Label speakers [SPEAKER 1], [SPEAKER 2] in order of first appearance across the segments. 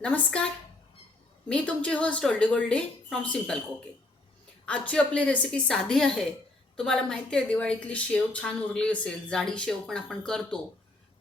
[SPEAKER 1] नमस्कार. मी तुमची host oldie goldie from simple कोके आजची आपली रेसिपी साधी आहे. तुम्हाला माहिती आहे दिवाळीतली शेव छान उरली असेल जाडी शेव पण आपण करतो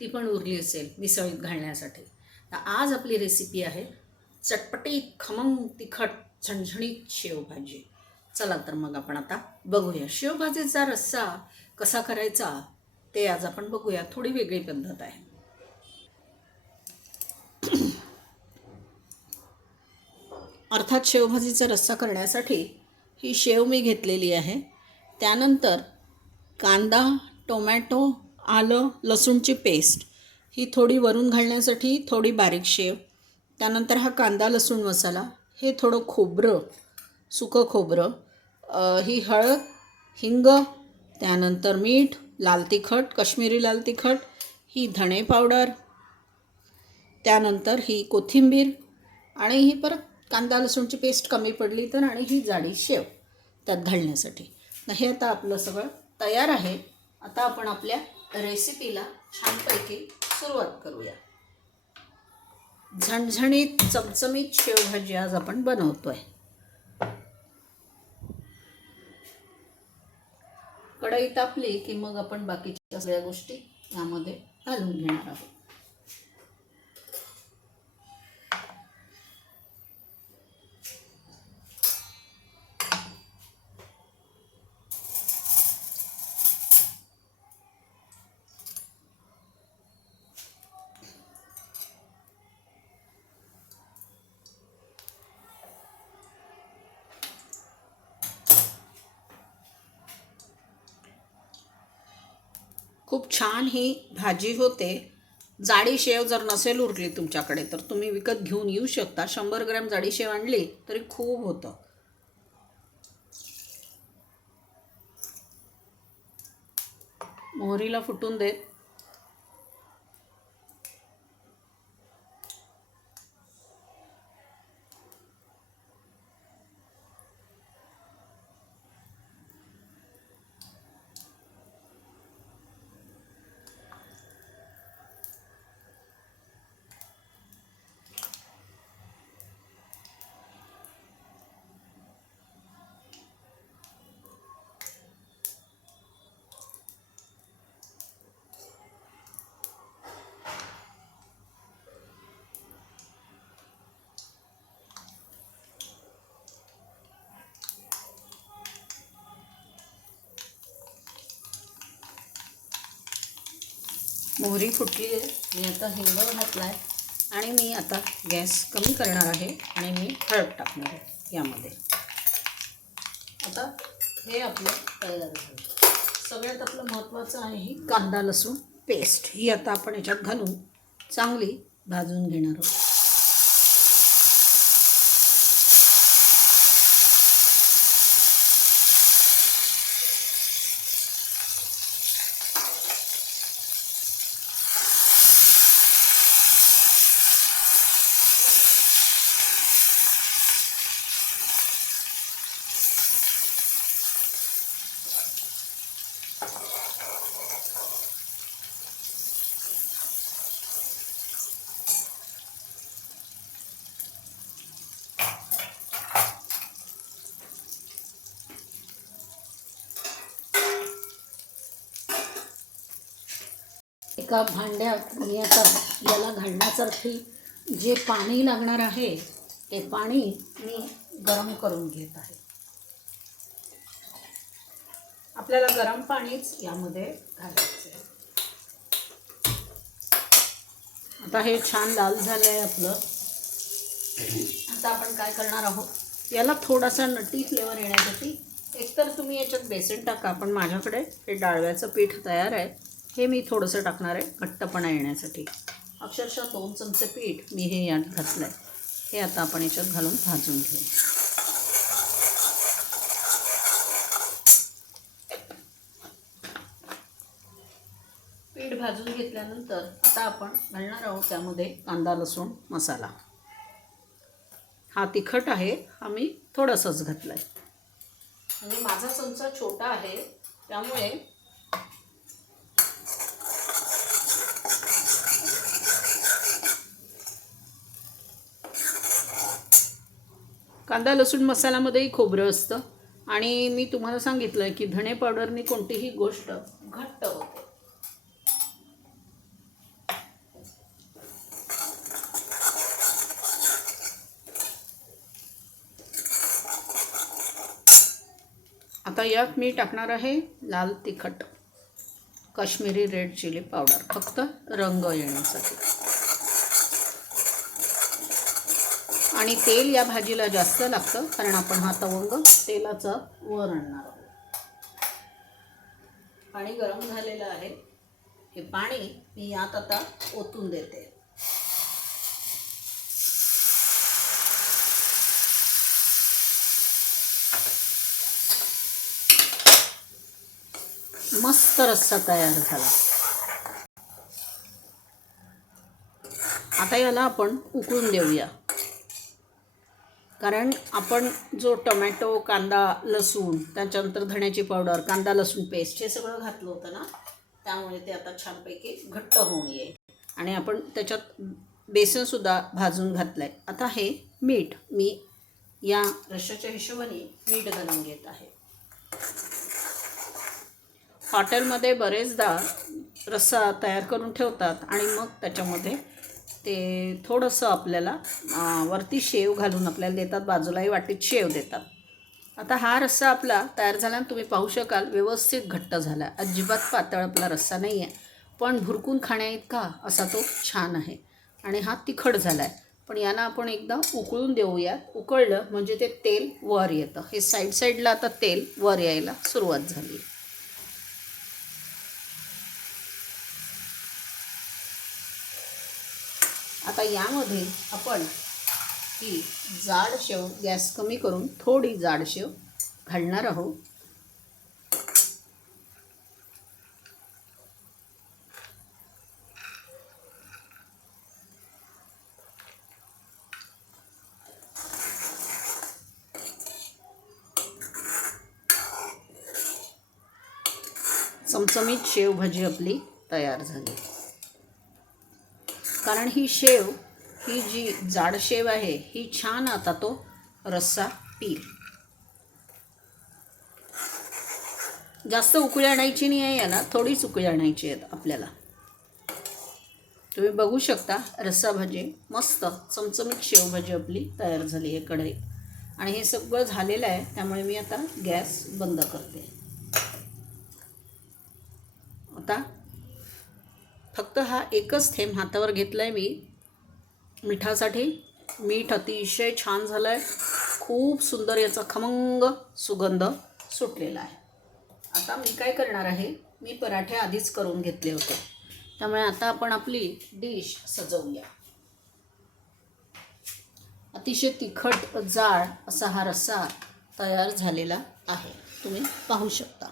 [SPEAKER 1] ती पण उरली असेल मिसळीत घालण्यासाठी. तर आज आपली रेसिपी आहे चटपटी खमंग तिखट झणझणीत शेवभाजी चला तर मग आपण आता बघूया. शेवभाजीचा रस्सा कसा करायचा ते आज आपण बघूया. थोडी वेगळी पद्धत आहे. अर्थात शेवभाजीचा रस्सा करण्यासाठी ही शेव मी घेतलेली आहे. त्यानंतर कांदा टोमॅटो आलं लसूणची पेस्ट ही थोडी वरून घालण्यासाठी थोडी बारीक शेव त्यानंतर हा कांदा लसूण मसाला हे थोडं खोबरं सुकं खोबरं ही हळद हिंग त्यानंतर मीठ लाल तिखट काश्मीरी लाल तिखट ही धणे पावडर त्यानंतर ही कोथिंबीर आणि ही परत कांदा लसूणची पेस्ट कमी पडली तर आणि ही जाडी शेव त्यात घालण्यासाठी. तर हे आता आपलं सगळं तयार आहे. आता आपण आपल्या रेसिपीला छानपैकी सुरुवात करूया. झणझणीत चमचमीत शेवभाजी आज आपण बनवतोय. कढई तापली की मग आपण बाकीच्या सगळ्या गोष्टी यामध्ये घालून घेणार आहोत. खूप छान ही भाजी होते. जाडी शेव जर नसेल उरली तुमच्याकडे तर तुम्ही विकत घेऊन येऊ शकता. शंभर ग्रॅम जाडी शेव आणली तरी खूप होतं. मोहरीला फुटून देत. मोहरी फुटली आहे. मी आता हिंग घातला आहे आणि मी आता गॅस कमी करणार आहे आणि मी हळद टाकणार आहे यामध्ये. आता हे आपलं तयार झालं. सगळ्यात आपलं महत्त्वाचं आहे ही कांदा लसूण पेस्ट ही आता आपण याच्यात घालून चांगली भाजून घेणार आहोत. एका भांड्यात मी आता याला घालण्यासाठी जे पाणी लागणार आहे ते पाणी मी गरम करून घेत आहे. आपल्याला गरम पाणीच यामध्ये घालायचं आहे आता हे छान लाल झालं आहे आपलं. आता आपण काय करणार आहोत? याला थोडासा नटी फ्लेवर येण्यासाठी एकतर तुम्ही याच्यात बेसन टाका पण माझ्याकडे हे डाळव्याचं पीठ तयार आहे. हे मी थोडंसं टाकणार आहे घट्टपणा येण्यासाठी. अक्षरशः दोन चमचे पीठ मी हे यात घातलं आहे हे आता आपण याच्यात घालून भाजून घेऊ. पीठ भाजून घेतल्यानंतर आता आपण घालणार आहोत त्यामध्ये कांदा लसूण मसाला. हा तिखट आहे हा मी थोडासाच घातला आहे म्हणजे माझा चमचा छोटा आहे त्यामुळे कांदा लसूण मसाल्यामध्येही खोबरं असतं. आणि मी तुम्हाला सांगितलं आहे की धणे पावडरनी कोणतीही गोष्ट घट्ट होते. आता यात मी टाकणार आहे लाल तिखट. Kashmiri red chilli powder. फक्त रंग येण्यासाठी. आणि तेल या भाजीला जास्त लागतं कारण आपण हा तवंग तेलाचा वर आणणार आहोत. पाणी गरम झालेलं आहे. हे पाणी मी यात आता ओतून देते. मस्त रस्सा तयार झाला. आता याला आपण उकळून देऊया. कारण आपण जो टोमॅटो कांदा लसूण त्याच्यानंतर धण्याची पावडर कांदा लसूण पेस्ट हे सगळं घातलं होतं ना त्यामुळे ते आता छानपैकी घट्ट होऊन येईल. आणि आपण त्याच्यात बेसनसुद्धा भाजून घातलं आहे आता हे मीठ मी या रश्श्याच्या हिशोबाने मीठ घालून घेत आहे. हॉटेलमध्ये बरेचदा रस्सा तयार करून ठेवतात आणि मग त्याच्यामध्ये ते थोडंसं आपल्याला वरती शेव घालून आपल्याला देतात बाजूलाही वाटीत शेव देतात. आता हा रस्सा आपला तयार झाला तुम्ही पाहू शकाल व्यवस्थित घट्ट झाला. अजिबात पातळ आपला रस्सा नाही आहे पण भुरकून खाण्याइतका असा तो छान आहे. आणि हा तिखट झाला आहे पण याला आपण एकदा उकळून देऊयात. उकळलं म्हणजे ते तेल वर येतं. हे साईड साईडला आता तेल वर यायला सुरुवात झाली. आता यामध्ये आपण ही जाड शेव गॅस कमी करून थोडी जाड शेव घालणार आहोत. चमचमीत शेवभाजी आपली तयार झाली. कारण ही शेव ही जी जाड शेव आहे ही छान आता तो रस्सा पील जास्त उकळी आणायची नाही आहे याला थोडीच उकळी आणायची आहेत आपल्याला. तुम्ही बघू शकता रस्सा भाजी मस्त चमचमीत शेवभाजी आपली तयार झाली आहे कढईत. आणि हे सगळं झालेलं आहे त्यामुळे मी आता गॅस बंद करते. आता फक्त हा एकच थेंब हातावर घेतला आहे मी. मिठासाठी मीठ अतिशय छान झालं आहे खूप सुंदर याचा खमंग सुगंध सुटलेला आहे. आता मी काय करणार आहे? मी पराठे आधीच करून घेतले होते. त्यामुळे आता आपण आपली डिश सजवूया. अतिशय तिखट जाड असा हा रस्सा तयार झालेला आहे. तुम्ही पाहू शकता.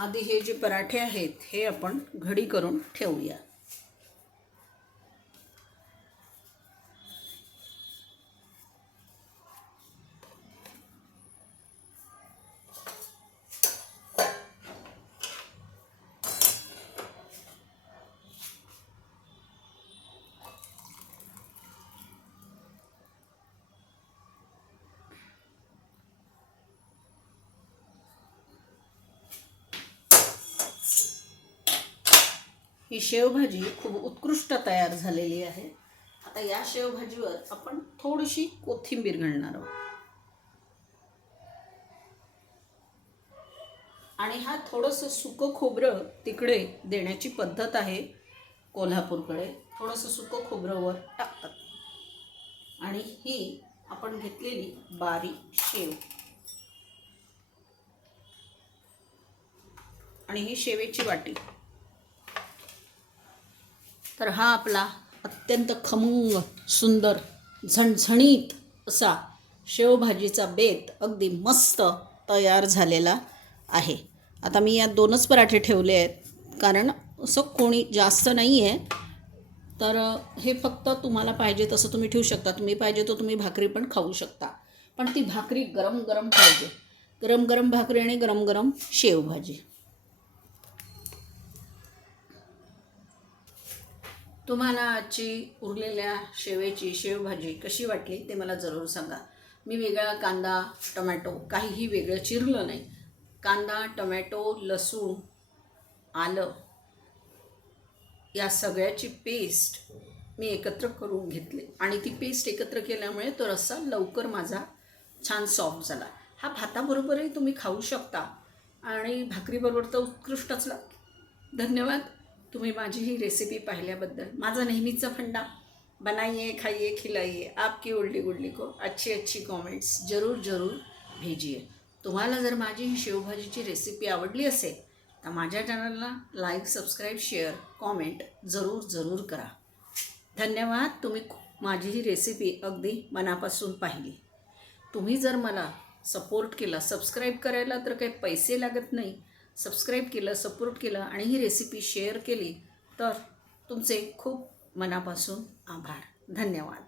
[SPEAKER 1] आधी हे जे पराठे आहेत हे आपण घडी करून ठेवूया. ही शेवभाजी खूप उत्कृष्ट तयार झालेली आहे. आता या शेवभाजीवर आपण थोडीशी कोथिंबीर घालणार आहोत. आणि हा थोडंसं सुकं खोबरं तिकडे देण्याची पद्धत आहे कोल्हापूरकडे. थोडंसं सुकं खोबरं वर टाकतात. आणि ही आपण घेतलेली बारीक शेव. आणि ही शेवेची वाटी. तर हा आपला अत्यंत खमंग सुंदर झणझणीत असा शेवभाजीचा बेत अगदी मस्त तयार झालेला आहे. आता मी यात दोनच पराठे ठेवले आहेत कारण असं कोणी जास्त नाही आहे तर हे फक्त तुम्हाला पाहिजे तसं तुम्ही ठेवू शकता. तुम्ही पाहिजे तर तुम्ही भाकरी पण खाऊ शकता. पण ती भाकरी गरम गरम पाहिजे. गरम गरम भाकरी आणि गरम गरम शेवभाजी. तुम्हाला आजची उरलेल्या शेवेची शेवभाजी कशी वाटली ते मला जरूर सांगा. मी वेगळा कांदा टमॅटो काहीही वेगळं चिरलं नाही. कांदा टमॅटो लसूण आलं या सगळ्याची पेस्ट मी एकत्र करून घेतली. आणि ती पेस्ट एकत्र केल्यामुळे तो रस्सा लवकर माझा छान सॉफ्ट झाला. हा भाताबरोबरही तुम्ही खाऊ शकता. आणि भाकरीबरोबर तर उत्कृष्टच लागतो धन्यवाद. तुम्ही माझी ही रेसिपी पाहिल्याबद्दल. माझा नेहमीचा फंडा. बनाइए खाइए खिलाइए. आपकी उडली गुडली को अच्छी अच्छी कॉमेंट्स जरूर जरूर भेजिए. तुम्हाला जर माझी ही शेवभाजीची रेसिपी आवडली असेल तर माझ्या चॅनलला लाईक सबस्क्राईब शेअर कॉमेंट जरूर जरूर करा. धन्यवाद. तुम्ही खू- माझी ही रेसिपी अगदी मनापासून पाहिली. तुम्ही जर मला सपोर्ट केला सबस्क्राईब करायला तर काही पैसे लागत नाही. सबस्क्राईब केलं सपोर्ट केलं आणि ही रेसिपी शेअर केली तर तुमचे खूप मनापासून आभार. धन्यवाद.